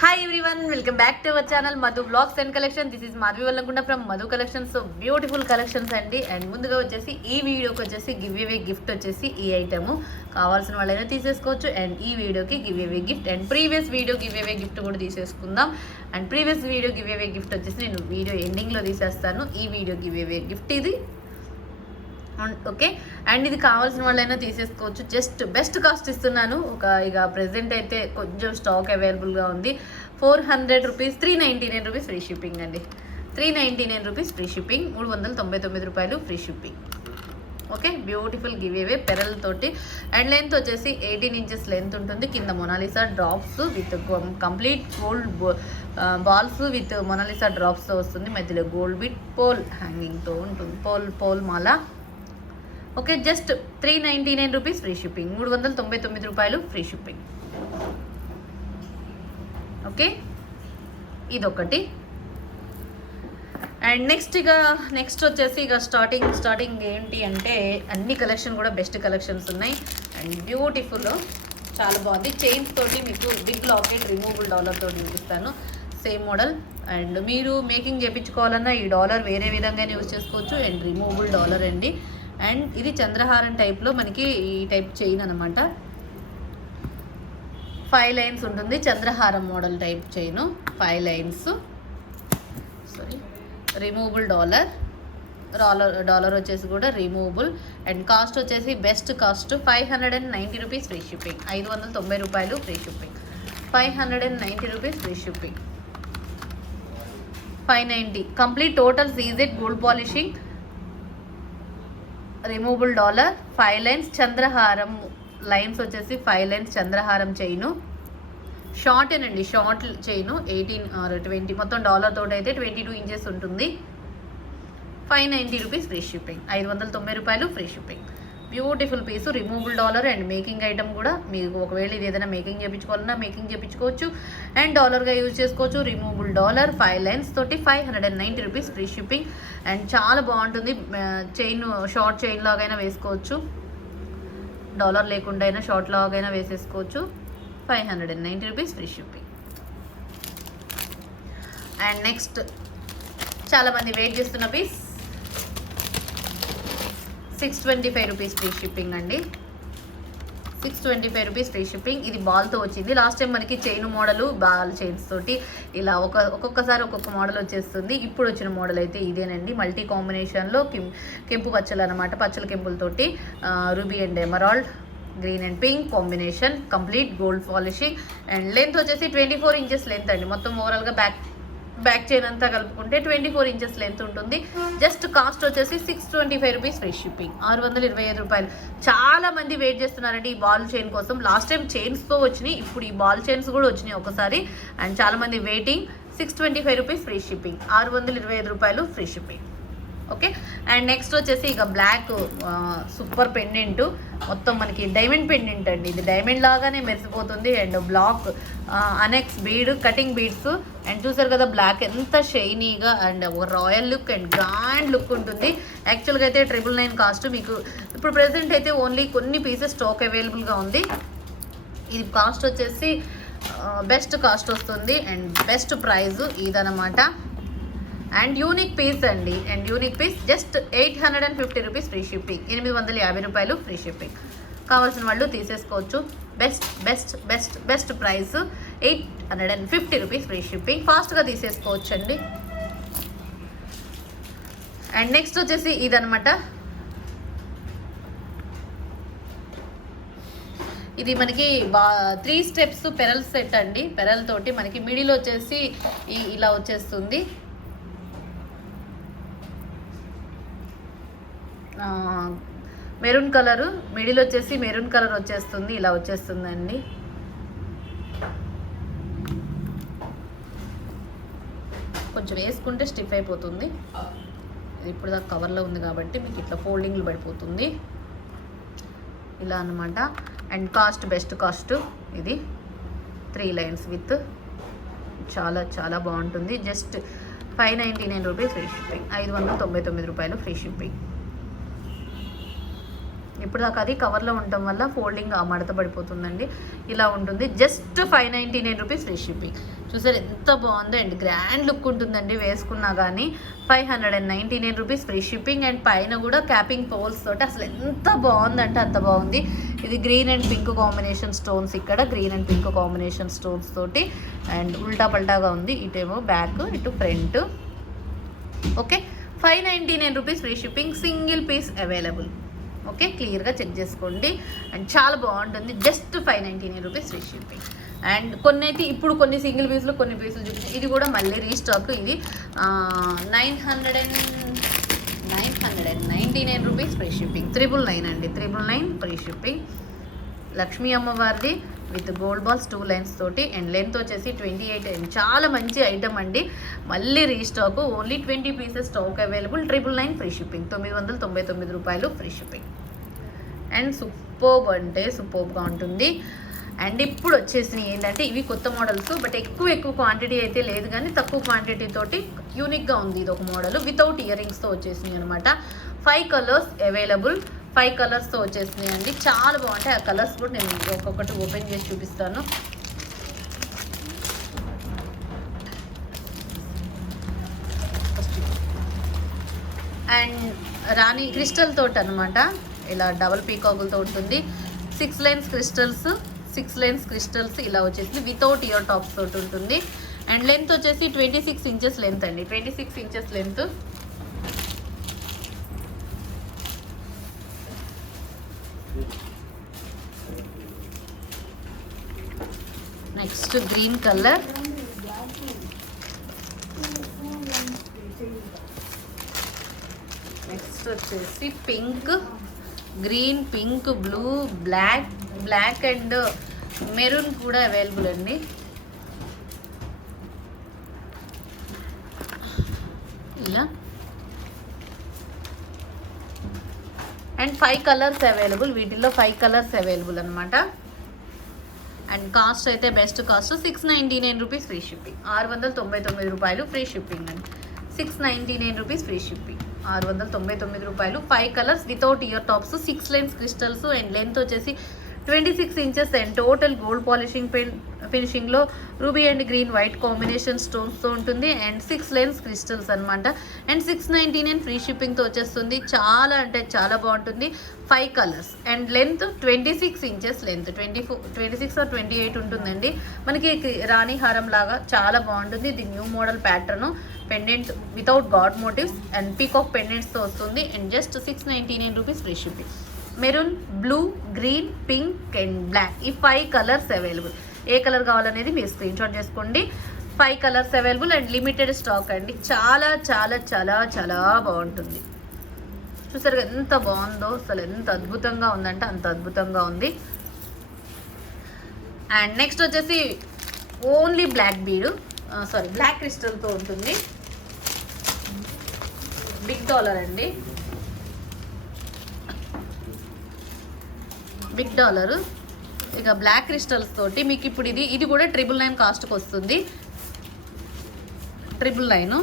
Hi everyone, welcome back to our channel Madhu Vlogs and Collection. This is Madhvi Vallankonda from Madhu Collection. So beautiful collections andi. And ముందుగా వచ్చేసి ఈ వీడియోకి వచ్చేసి giveaway gift వచ్చేసి ఈ item కావాల్సిన వాళ్ళైనా తీసేసుకోవచ్చు. అండ్ ఈ వీడియోకి give away gift and previous video give away gift కూడా తీసేసుకుందాం. And previous video give away gift వచ్చేసి నేను వీడియో ఎండింగ్లో తీసేస్తాను. ఈ వీడియో గివ్ అవే గిఫ్ట్ ఇది ఓకే. అండ్ ఇది కావాల్సిన వాళ్ళైనా తీసేసుకోవచ్చు. జస్ట్ బెస్ట్ కాస్ట్ ఇస్తున్నాను. ఇక ప్రెసెంట్ అయితే కొంచెం స్టాక్ అవైలబుల్గా ఉంది. 400 రూపీస్, 399 రూపీస్ ఫ్రీ షిప్పింగ్ అండి. 399 రూపీస్ ఫ్రీ షిప్పింగ్, 399 రూపాయలు free shipping. Okay, beautiful give away pearl తోటి. అండ్ లెంత్ వచ్చేసి 18 ఇంచెస్ లెంత్ ఉంటుంది. కింద Mona Lisa drops with complete gold balls with Mona Lisa డ్రాప్స్తో వస్తుంది. మధ్యలో గోల్డ్ బిట్ పోల్ హ్యాంగింగ్తో ఉంటుంది. పోల్ మాల. Okay, just 399 rupees free shipping, 399 రూపాయలు ఫ్రీ షిప్పింగ్. ఓకే, ఇదొకటి. అండ్ నెక్స్ట్ వచ్చేసి స్టార్టింగ్ ఏంటి అంటే అన్ని కలెక్షన్ కూడా బెస్ట్ కలెక్షన్స్ ఉన్నాయి. అండ్ బ్యూటిఫుల్, చాలా బాగుంది. చైన్స్ తోటి మీకు బిగ్ లాకెట్ రిమూవబుల్ డాలర్ తోటి చూపిస్తాను. Same model. అండ్ మీరు మేకింగ్ చేయించుకోవాలన్నా ఈ డాలర్ వేరే విధంగానే యూజ్ చేసుకోవచ్చు. అండ్ రిమూవబుల్ డాలర్ అండి. అండ్ ఇది చంద్రహారం టైప్లో మనకి ఈ టైప్ చైన్ అనమాట. 5 లైన్స్ ఉంటుంది. చంద్రహారం model type chain, 5 lines. Removable dollar వచ్చేసి కూడా రిమూవబుల్. అండ్ కాస్ట్ వచ్చేసి best cost 590 rupees free shipping, 590 రూపాయలు free shipping, 590 rupees free shipping, 590 complete total CZ gold polishing removable dollar, 5 lines చంద్రహారం లైన్స్ వచ్చేసి 5 lines చంద్రహారం చైను. షార్ట్ అండి, short chain 18 or 20, మొత్తం dollar తోటి అయితే 22 ఇంచెస్ ఉంటుంది. 590 రూపీస్ ఫ్రీ షిప్పింగ్, 590 రూపాయలు free shipping. Beautiful piece, removable dollar and making item కూడా. మీకు ఒకవేళ ఇది ఏదైనా మేకింగ్ చేయించుకోవాలన్నా మేకింగ్ చేయించుకోవచ్చు. అండ్ డాలర్గా యూజ్ చేసుకోవచ్చు. రిమూవబుల్ డాలర్ 5 లైన్స్ తోటి 590 రూపీస్ ఫ్రీ షిప్పింగ్. అండ్ చాలా బాగుంటుంది. చైన్ షార్ట్ చైన్ లాగైనా వేసుకోవచ్చు, డాలర్ లేకుండా అయినా షార్ట్ లాగైనా వేసేసుకోవచ్చు. 590 rupees free shipping. And next చాలామంది వెయిట్ చేస్తున్న పీస్ 625 రూపీస్ ఫ్రీ షిప్పింగ్ అండి. 625 రూపీస్ ఫ్రీ షిప్పింగ్. ఇది బాల్తో వచ్చింది. లాస్ట్ టైం మనకి చైన్ మోడలు బాల్ చైన్స్ తోటి ఇలా ఒక్కొక్కసారి ఒక్కొక్క మోడల్ వచ్చేస్తుంది. ఇప్పుడు వచ్చిన మోడల్ అయితే ఇదేనండి. మల్టీ కాంబినేషన్లో కెంపు పచ్చలు అనమాట. పచ్చల కెంపులతోటి ruby and emerald, green and pink combination, complete gold polishing. And length వచ్చేసి 24 ఇంచెస్ లెంత్ అండి. మొత్తం ఓవరాల్గా బ్యాక్ చైన్ అంతా కలుపుకుంటే 24 ఇంచెస్ లెంత్ ఉంటుంది. జస్ట్ కాస్ట్ వచ్చేసి 625 రూపీస్ ఫ్రీ షిప్పింగ్, 625 రూపాయలు. చాలా మంది వెయిట్ చేస్తున్నారండి ఈ బాల్ చైన్ కోసం. లాస్ట్ టైం చైన్స్తో వచ్చినాయి, ఇప్పుడు ఈ బాల్ చైన్స్ కూడా వచ్చినాయి ఒకసారి. అండ్ చాలా మంది వెయిటింగ్. 625 రూపీస్ ఫ్రీ షిప్పింగ్, 625 రూపాయలు free shipping. Okay. And next వచ్చేసి ఇక బ్లాక్ సూపర్ పెండెంట్, మొత్తం మనకి డైమండ్ పెండెంట్ అండి. ఇది డైమండ్ లాగానే మెరిసిపోతుంది. And black onyx bead, cutting beads. And చూసారు కదా బ్లాక్ ఎంత షైనీగా అండ్ ఒక royal look and grand look ఉంటుంది. యాక్చువల్గా అయితే 999 కాస్ట్. మీకు ఇప్పుడు ప్రెసెంట్ అయితే ఓన్లీ కొన్ని పీసెస్ స్టాక్ అవైలబుల్గా ఉంది. ఇది కాస్ట్ వచ్చేసి బెస్ట్ కాస్ట్ వస్తుంది అండ్ బెస్ట్ ప్రైజ్ ఇదనమాట. అండ్ యూనిక్ పీస్ అండి. And unique piece just 850 rupees free shipping, 850 రూపాయలు ఫ్రీ షిప్పింగ్. కావాల్సిన వాళ్ళు తీసేసుకోవచ్చు. Best price 850 rupees free shipping. ఫాస్ట్గా తీసేసుకోవచ్చు అండి. అండ్ నెక్స్ట్ వచ్చేసి ఇదనమాట. ఇది మనకి 3 స్టెప్స్ పెరల్ సెట్ అండి. పెరల్ తోటి మనకి మిడిల్ వచ్చేసి ఇలా వచ్చేస్తుంది. మెరూన్ కలరు, మిడిల్ వచ్చేసి మెరూన్ కలర్ వచ్చేస్తుంది. ఇలా వచ్చేస్తుందండి. కొంచెం వేసుకుంటే స్టిఫ్ అయిపోతుంది. ఇప్పుడు దాకా కవర్లో ఉంది కాబట్టి మీకు ఇట్లా ఫోల్డింగ్లు పడిపోతుంది. ఇలా అనమాట. అండ్ కాస్ట్ బెస్ట్ కాస్ట్ ఇది. 3 లైన్స్ విత్ చాలా చాలా బాగుంటుంది. జస్ట్ 599 రూపీస్ ఫ్రీ షిప్పింగ్, 599 రూపాయలు ఫ్రీ షిప్పింగ్. ఇప్పుడు దాకా అది కవర్లో ఉండటం వల్ల ఫోల్డింగ్ మడత పడిపోతుందండి. ఇలా ఉంటుంది. Just 599 rupees free shipping. చూసారు ఎంత బాగుందో అండి, గ్రాండ్ లుక్ ఉంటుందండి వేసుకున్నా కానీ. 599 రూపీస్ ఫ్రీ షిప్పింగ్. అండ్ పైన కూడా క్యాపింగ్ పోల్స్ తోటి అసలు ఎంత బాగుందంటే అంత బాగుంది. ఇది green and pink combination stones, ఇక్కడ green and pink combination stones తోటి. అండ్ ఉల్టా పల్టాగా ఉంది, ఇటేమో బ్యాక్ ఇటు front. Okay, 599 rupees free shipping. Single piece available. Okay, క్లియర్గా చెక్ చేసుకోండి. అండ్ చాలా బాగుంటుంది. Just 599 rupees free shipping. And కొన్ని అయితే ఇప్పుడు కొన్ని సింగిల్ పీసులు కొన్ని పీసులు చూపించాయి. ఇది కూడా మళ్ళీ రీస్టాక్. ఇది 999 రూపీస్ ఫ్రీ షిప్పింగ్. 999 అండి, 999 ఫ్రీ షిప్పింగ్. లక్ష్మీ అమ్మవారిది విత్ గోల్డ్ బాల్స్ 2 లైన్స్ తోటి. అండ్ లెంత్ వచ్చేసి 28. అండ్ చాలా మంచి ఐటమ్ అండి, మళ్ళీ restock. Only 20 pieces stock available. 999 free shipping. 999 రూపాయలు ఫ్రీ షిప్పింగ్. అండ్ సూపర్బ్ అంటే సూపర్బ్గా ఉంటుంది. అండ్ ఇప్పుడు వచ్చేసినవి ఏంటంటే ఇవి కొత్త మోడల్స్, బట్ ఎక్కువ క్వాంటిటీ అయితే లేదు కానీ తక్కువ క్వాంటిటీ తోటి యూనిక్గా ఉంది. ఇది ఒక మోడల్ వితౌట్ ఇయర్ రింగ్స్తో వచ్చేసింది అనమాట. 5 కలర్స్ అవైలబుల్. 5 కలర్స్తో వచ్చేసినాయి అండి, చాలా బాగుంటాయి. ఆ కలర్స్ కూడా నేను ఒక్కొక్కటి ఓపెన్ చేసి చూపిస్తాను. అండ్ రాణి క్రిస్టల్ తోటి అనమాట, ఇలా డబల్ పీకాకులతో ఉంటుంది. 6 లైన్స్ క్రిస్టల్స్ ఇలా వచ్చేసి వితౌట్ ఇయర్ టాప్స్ తోటి ఉంటుంది. అండ్ లెంత్ వచ్చేసి 26 ఇంచెస్ లెంత్ అండి, 26 inches length. Next green colour, next వచ్చేసి pink, green, pink, blue, black and maroon కూడా అవైలబుల్ అండి. ఇలా అండ్ 5 కలర్స్ అవైలబుల్. వీటిల్లో 5 కలర్స్ అవైలబుల్ అనమాట. అండ్ కాస్ట్ అయితే best cost 699 rupees free shipping. 699 రూపాయలు ఫ్రీ షిప్పింగ్ అండి. 699 రూపీస్ ఫ్రీ షిప్పింగ్, 699 రూపాయలు. 5 colours without ear tops, 6 lines crystals. And length వచ్చేసి 26 inches. And total gold polishing ఫినిషింగ్లో ruby and green white combination స్టోన్స్తో ఉంటుంది. And 6 lines crystals అనమాట. And 699 free షిప్పింగ్తో వచ్చేస్తుంది. చాలా అంటే చాలా బాగుంటుంది. 5 colours. And length 26 inches length, 26 or 28 ఉంటుందండి. మనకి రాణి హారం లాగా చాలా బాగుంటుంది. ఇది new model pattern. Pendant without god motifs and peacock పెండెంట్స్తో వస్తుంది. And just 699 rupees free shipping. Maroon, blue, green, pink and black, ఈ 5 కలర్స్ అవైలబుల్. ఏ కలర్ కావాలనేది మీరు స్క్రీన్ షాట్ చేసుకోండి. 5 colours available and limited stock అండి. చాలా చాలా చాలా చాలా బాగుంటుంది. చూసారు ఎంత బాగుందో, అసలు ఎంత అద్భుతంగా ఉందంటే అంత అద్భుతంగా ఉంది. అండ్ నెక్స్ట్ వచ్చేసి ఓన్లీ బ్లాక్ క్రిస్టల్తో ఉంటుంది. బిగ్ డాలర్ అండి, బిగ్ డాలర్. ఇక బ్లాక్ క్రిస్టల్స్ తోటి మీకు ఇప్పుడు ఇది కూడా 999 కాస్ట్కి వస్తుంది. 999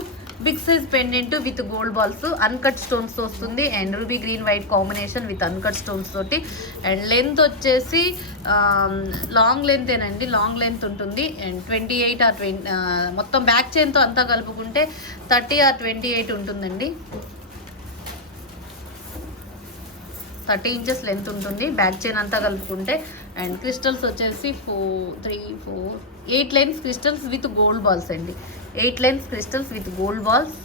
big size pendant with gold balls, uncut stones వస్తుంది. And ruby green white combination with uncut stones తోటి. అండ్ లెంత్ వచ్చేసి లాంగ్ లెంతేనండి, లాంగ్ లెంత్ ఉంటుంది. అండ్ 28 or 20 మొత్తం బ్యాక్ చైన్తో అంతా కలుపుకుంటే 30 or 28 ఉంటుందండి. 30 ఇంచెస్ లెంత్ ఉంటుంది బ్యాక్ చైన్ అంతా కలుపుకుంటే. అండ్ క్రిస్టల్స్ వచ్చేసి 8 lines crystals with gold balls అండి. 8 lines crystals with gold balls,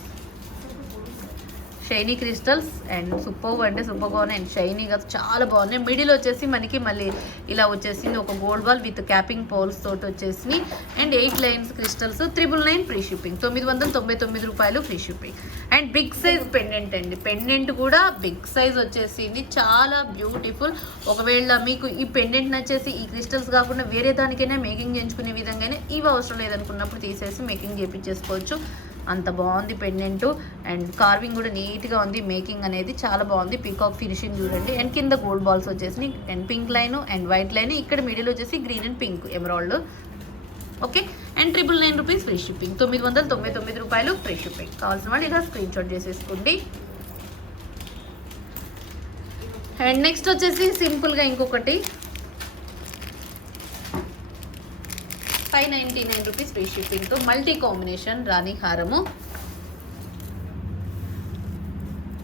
shiny crystals. And super అంటే సూపర్ బాగున్నాయి. అండ్ షైనీగా చాలా బాగున్నాయి. మిడిల్ వచ్చేసి మనకి మళ్ళీ ఇలా వచ్చేసింది ఒక gold ball with capping poles తోటి వచ్చేసి. And 8 lines crystals. 999 free shipping, 999 రూపాయలు free shipping. And big size pendant అండి, పెండెంట్ కూడా బిగ్ సైజ్ వచ్చేసింది, చాలా బ్యూటిఫుల్. ఒకవేళ మీకు ఈ పెండెంట్ నచ్చేసి ఈ క్రిస్టల్స్ కాకుండా వేరే దానికైనా మేకింగ్ చేయించుకునే విధంగానే ఇవి అవసరం లేదనుకున్నప్పుడు తీసేసి మేకింగ్ చేయించేసుకోవచ్చు. అంత బాగుంది పెండెంట్. అండ్ కార్వింగ్ కూడా నీట్గా ఉంది, మేకింగ్ అనేది చాలా బాగుంది. పీకాక్ ఫినిషింగ్ చూడండి. అండ్ కింద గోల్డ్ బాల్స్ వచ్చేసి and pink line and white line, ఇక్కడ మిడిల్ వచ్చేసి green and pink emerald. Okay, and 999 rupees free shipping, 999 రూపాయలు ఫ్రీ షిప్పింగ్. కావాల్సిన వాళ్ళు ఇలా స్క్రీన్ షాట్ చేసేసుకోండి. అండ్ నెక్స్ట్ వచ్చేసి సింపుల్గా ఇంకొకటి 599 రూపీస్ ఫ్రీ షిప్పింగ్తో మల్టీ కాంబినేషన్ రాణి హారము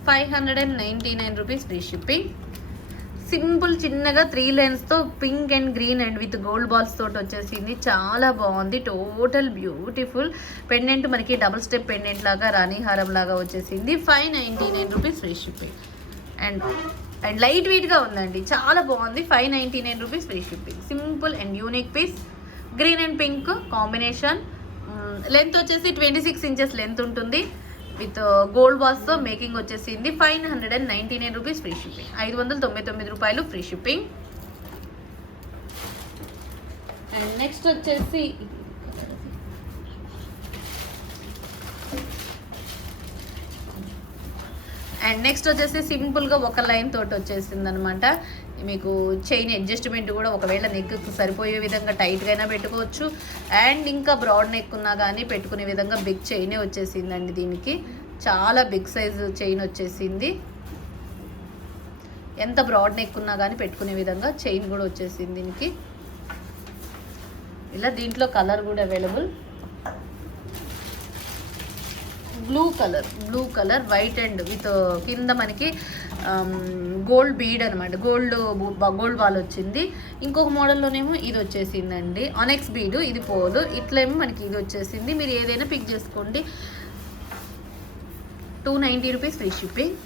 599 రూపీస్ ఫ్రీ షిప్పింగ్. సింపుల్ చిన్నగా 3 లైన్స్తో pink and green and with gold balls తోటి వచ్చేసింది. చాలా బాగుంది, టోటల్ బ్యూటిఫుల్ పెండెంట్. మనకి డబుల్ స్టెప్ పెండెంట్ లాగా రాణి హారం లాగా వచ్చేసింది. 599 rupees free shipping. And light వెయిట్గా ఉందండి, చాలా బాగుంది. 599 rupees free shipping. Simple and unique piece, green and pink combination. Length వచ్చేసి 26 ఇంచెస్ లెంత్ ఉంటుంది. విత్ గోల్డ్ బాల్స్తో మేకింగ్ వచ్చేసింది. 599 రూపీస్ ఫ్రీ షిప్పింగ్. 599 రూపాయలు ఫ్రీ షిప్పింగ్. అండ్ నెక్స్ట్ వచ్చేసి సింపుల్గా ఒక లైన్ తోటి వచ్చేసింది అనమాట. మీకు చైన్ అడ్జస్ట్మెంట్ కూడా ఒకవేళ నెక్ సరిపోయే విధంగా టైట్గా అయినా పెట్టుకోవచ్చు. అండ్ ఇంకా బ్రాడ్ నెక్ ఉన్నా కానీ పెట్టుకునే విధంగా బిగ్ చైనే వచ్చేసిందండి. దీనికి చాలా బిగ్ సైజ్ చైన్ వచ్చేసింది. ఎంత బ్రాడ్ నెక్ ఉన్నా కానీ పెట్టుకునే విధంగా చైన్ కూడా వచ్చేసింది దీనికి. ఇలా దీంట్లో కలర్ కూడా available. Blue colour white and with కింద మనకి గోల్డ్ బీడ్ అనమాట, గోల్డ్ బాల్ వచ్చింది. ఇంకొక మోడల్లోనేమో ఇది వచ్చేసిందండి ఆనెక్స్ బీడ్, ఇది పోలు. ఇట్లేమో మనకి ఇది వచ్చేసింది. మీరు ఏదైనా పిక్ చేసుకోండి. 290 rupees free shipping.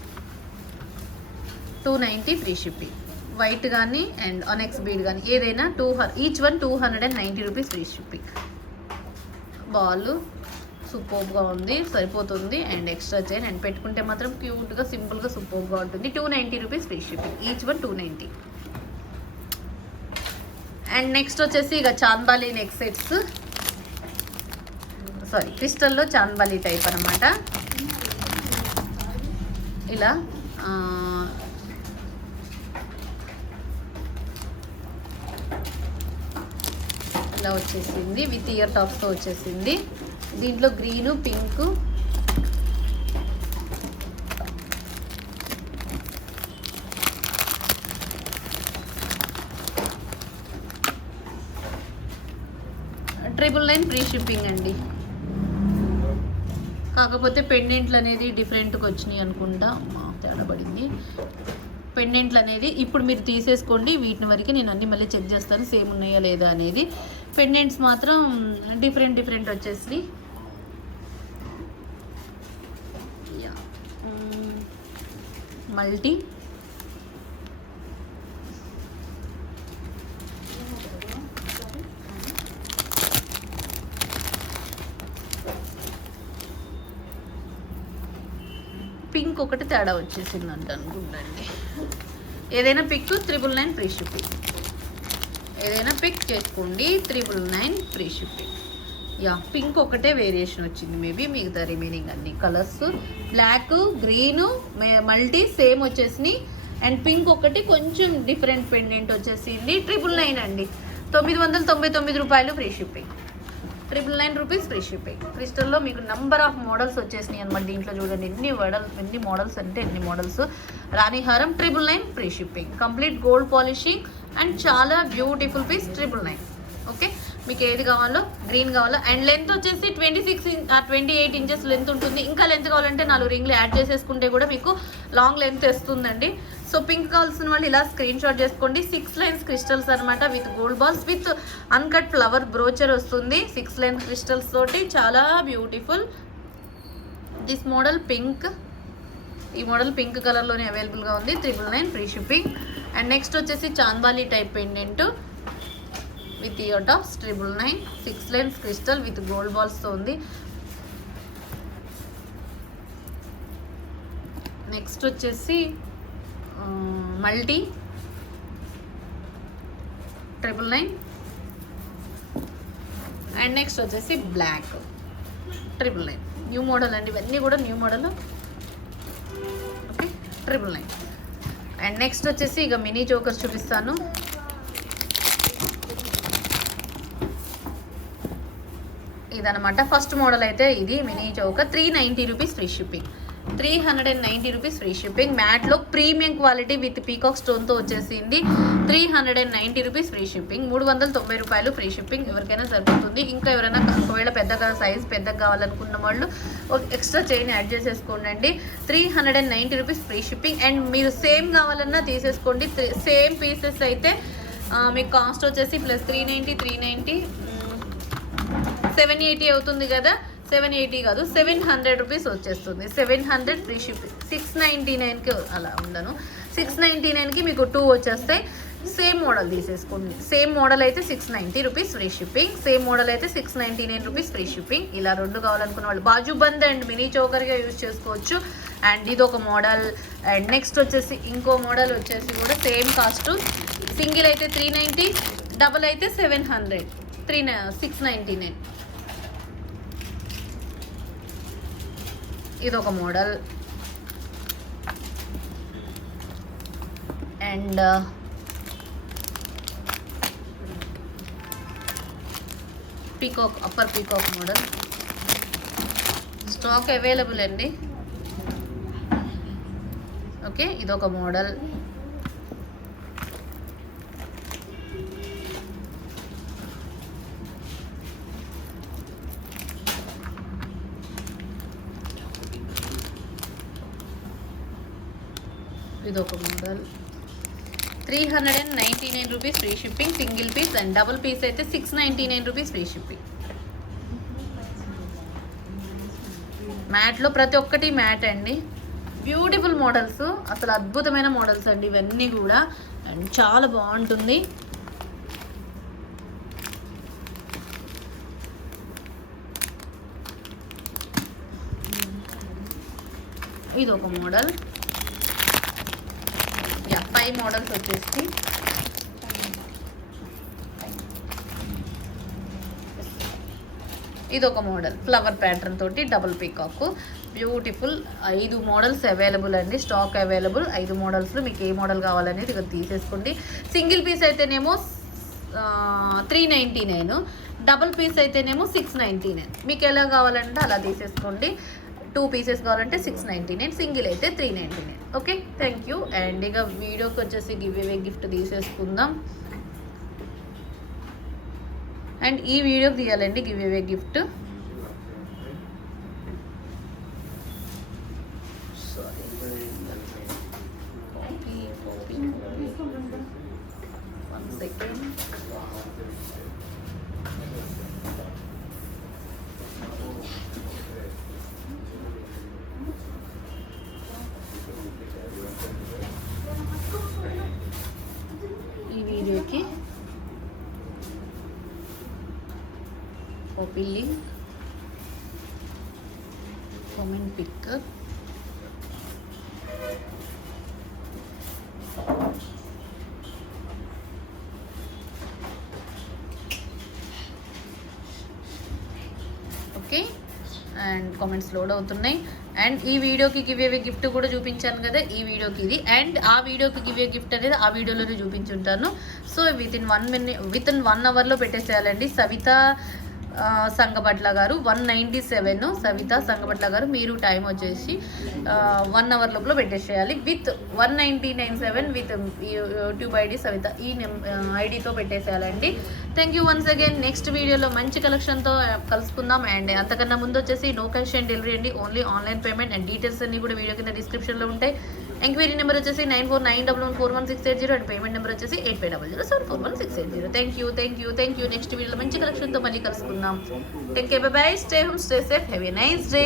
290 free shipping. White కానీ అండ్ ఆనెక్స్ బీడ్ కానీ ఏదైనా each one 290 rupees free shipping. Ball సూపర్గా ఉంది, సరిపోతుంది. అండ్ ఎక్స్ట్రా చైన్ అండ్ పెట్టుకుంటే మాత్రం క్యూట్గా సింపుల్గా సూపర్గా ఉంటుంది. 290 rupees free shipping. Each one 290. And next వచ్చేసి ఇక చాంద్బాలి నెక్ సెట్స్, క్రిస్టల్లో చాంద్బాలి టైప్ అనమాట. ఇలా వచ్చేసింది. విత్ ఇయర్ టాప్స్తో వచ్చేసింది. దీంట్లో గ్రీను పింక్ $999 ఫ్రీ షిప్పింగ్ అండి. కాకపోతే పెండెంట్లు అనేది డిఫరెంట్గా వచ్చినాయి అనుకుంటా, తేడా పడింది. పెండెంట్లు అనేది ఇప్పుడు మీరు తీసేసుకోండి. వీటిని వరకు నేను అన్ని మళ్ళీ చెక్ చేస్తాను సేమ్ ఉన్నాయా లేదా అనేది. పెండెంట్స్ మాత్రం డిఫరెంట్ వచ్చేసి మల్టీ పింక్ ఒకటి తేడా వచ్చేసిందంట అనుకుంటండి. ఏదైనా పిక్ 999 ఫ్రీ షిప్పింగ్. ఏదైనా పిక్ చేసుకోండి 999 ఫ్రీ షిప్పింగ్. పింక్ ఒకటే వేరియేషన్ వచ్చింది మేబీ, మిగతా రిమైనింగ్ అన్ని colours black green multi same వచ్చేసినాయి. అండ్ పింక్ ఒకటి కొంచెం డిఫరెంట్ పెండెంట్ వచ్చేసింది. 999 అండి. 999 రూపాయలు free shipping. 999 rupees free shipping. క్రిస్టల్లో మీకు నంబర్ ఆఫ్ మోడల్స్ వచ్చేసినాయి అనమాట. దీంట్లో చూడండి ఎన్ని మోడల్స్ అంటే ఎన్ని మోడల్స్. రాణిహారం 999 free shipping. Complete gold polishing and చాలా బ్యూటిఫుల్ పీస్ 999. ఓకే, మీకు ఏది కావాలో గ్రీన్ కావాలో. అండ్ లెంత్ వచ్చేసి 28 ఇంచెస్ లెంత్ ఉంటుంది. ఇంకా లెంత్ కావాలంటే 4 రింగ్లు యాడ్ చేసేసుకుంటే కూడా మీకు లాంగ్ లెంత్ వస్తుందండి. సో పింక్ కావాల్సిన వాళ్ళు ఇలా స్క్రీన్ షాట్ చేసుకోండి. 6 లైన్స్ క్రిస్టల్స్ అనమాట with gold balls with uncut flower brochure వస్తుంది. 6 లైన్స్ క్రిస్టల్స్ తోటి చాలా బ్యూటిఫుల్. దిస్ మోడల్ పింక్, ఈ మోడల్ పింక్ కలర్లోనే అవైలబుల్గా ఉంది. 999 ఫ్రీ షిప్పింగ్. అండ్ నెక్స్ట్ వచ్చేసి chandbali type pendant with ear tops 999. 6 lines crystal with gold బాల్స్తో ఉంది. నెక్స్ట్ వచ్చేసి మల్టీ 999. అండ్ నెక్స్ట్ వచ్చేసి బ్లాక్ 999. న్యూ మోడల్ అండి, ఇవన్నీ కూడా new model. Okay, 999. And next వచ్చేసి ఇక మినీ చోకర్స్ చూపిస్తాను. ఇదనమాట ఫస్ట్ మోడల్ అయితే ఇది mini choker. 390 rupees free shipping. 390 rupees free shipping. మ్యాట్లో ప్రీమియం క్వాలిటీ విత్ పీకాక్ స్టోన్తో వచ్చేసింది. 390 రూపీస్ ఫ్రీ షిప్పింగ్. 390 రూపాయలు ఫ్రీ షిప్పింగ్. ఎవరికైనా సరిపోతుంది. ఇంకా ఎవరైనా ఒకవేళ పెద్దగా సైజ్ పెద్దగా కావాలనుకున్న వాళ్ళు ఎక్స్ట్రా చైన్ యాడ్ చేసేసుకోండి. 390 రూపీస్ ఫ్రీ షిప్పింగ్. అండ్ మీరు సేమ్ కావాలన్నా తీసేసుకోండి. సేమ్ పీసెస్ అయితే మీకు కాస్ట్ వచ్చేసి ప్లస్ 390 780 అవుతుంది కదా. 780 కాదు 700 రూపీస్ వచ్చేస్తుంది. 700 ఫ్రీ షిప్పింగ్. 699కి అలా ఉండను. 699కి మీకు 2 వచ్చేస్తాయి. సేమ్ మోడల్ తీసేసుకోండి. సేమ్ మోడల్ అయితే 690 rupees free shipping. Same model అయితే 699 రూపీస్ ఫ్రీ షిప్పింగ్. ఇలా 2 కావాలనుకున్న వాళ్ళు బాజుబంద్ అండ్ మినీ చోకర్గా యూజ్ చేసుకోవచ్చు. అండ్ ఇది ఒక మోడల్. అండ్ నెక్స్ట్ వచ్చేసి ఇంకో మోడల్ వచ్చేసి కూడా సేమ్ కాస్ట్. సింగిల్ అయితే 390, డబల్ అయితే 700. 699. ఇదొక model. And peacock, upper peacock model stock available అండి. ఓకే, ఇదొక మోడల్. ఇదొక model. 399 rupees free shipping single piece. And double piece అయితే 699 రూపీస్ ఫ్రీ షిప్పింగ్. మ్యాట్లో ప్రతి ఒక్కటి మ్యాట్ అండి. బ్యూటిఫుల్ మోడల్స్, అసలు అద్భుతమైన మోడల్స్ అండి ఇవన్నీ కూడా. అండ్ చాలా బాగుంటుంది. ఇది ఒక మోడల్. 5 మోడల్స్ వచ్చేసి ఇది ఒక మోడల్ ఫ్లవర్ ప్యాటర్న్ తోటి double peacock. Beautiful. 5 models available అండి. స్టాక్ అవైలబుల్ 5 మోడల్స్లో మీకు ఏ మోడల్ కావాలనేది ఇక్కడ తీసేసుకోండి. సింగిల్ పీస్ అయితేనేమో 399, డబుల్ పీస్ అయితేనేమో 699. మీకు ఎలా కావాలంటే అలా తీసేసుకోండి. 2 పీసెస్ కావాలంటే 699, సింగిల్ అయితే 399. Okay, thank you. అండ్ ఇక వీడియోకి వచ్చేసి గివ్ అవే గిఫ్ట్ తీసేసుకుందాం. అండ్ ఈ వీడియోకి తీయాలండి giveaway gift. One second. ఈ వీడియోకి copy link, comment picker, okay. And comments load అవుతున్నాయి. అండ్ ఈ వీడియోకి గివ్ అవే గిఫ్ట్ కూడా చూపించాను కదా, ఈ వీడియోకి ఇది. అండ్ ఆ వీడియోకి గివ్ అవే గిఫ్ట్ అనేది ఆ వీడియోలోనే చూపించుంటాను. సో వితిన్ 1 అవర్లో పెట్టేసేయాలండి. సవిత సంగపట్ల గారు 197. సవిత సంగపట్ల గారు మీరు టైం వచ్చేసి 1 అవర్ లోపల పెట్టేసేయాలి. With 1997 with YouTube ID Savita ఈ ఐడితో పెట్టేసేయాలండి. Thank you once again. Next వీడియోలో మంచి కలెక్షన్తో కలుసుకుందాం. అండ్ అంతకన్నా ముందు వచ్చేసి నో క్యాష్ ఆన్ డెలివరీ అండి, only online payment. And details అన్ని కూడా వీడియో కింద డిస్క్రిప్షన్లో ఉంటాయి. ఎంక్వైరీ నెంబర్ వచ్చేసి 9491141680 అండ్ పేమెంట్ నెంబర్ వచ్చేసి 8500741680. Thank you. నెక్స్ట్ వీడియోలో మంచి కలెక్షన్తో మళ్ళీ కలుసుకుందాం. Take care, by by, stay home, stay safe, have a nice day.